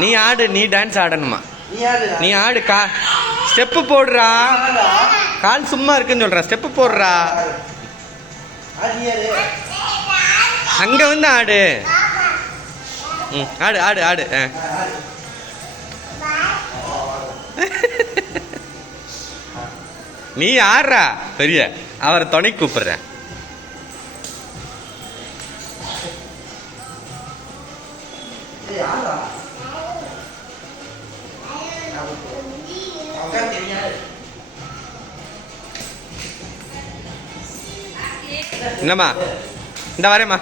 நீ ஆடு, நீ டான்ஸ் ஆடணுமா? நீ ஆடு. ஸ்டெப்பு போடுறா. கால் சும்மா இருக்குன்னு சொல்ற, ஸ்டெப்பு போடுறா. அங்க வந்து ஆடு. ஆடு ஆடு ஆடு. நீ ஆடுறா பெரிய, அவரை துணை கூப்பிடுற. என்னம்மா, இந்த வரேம்மா.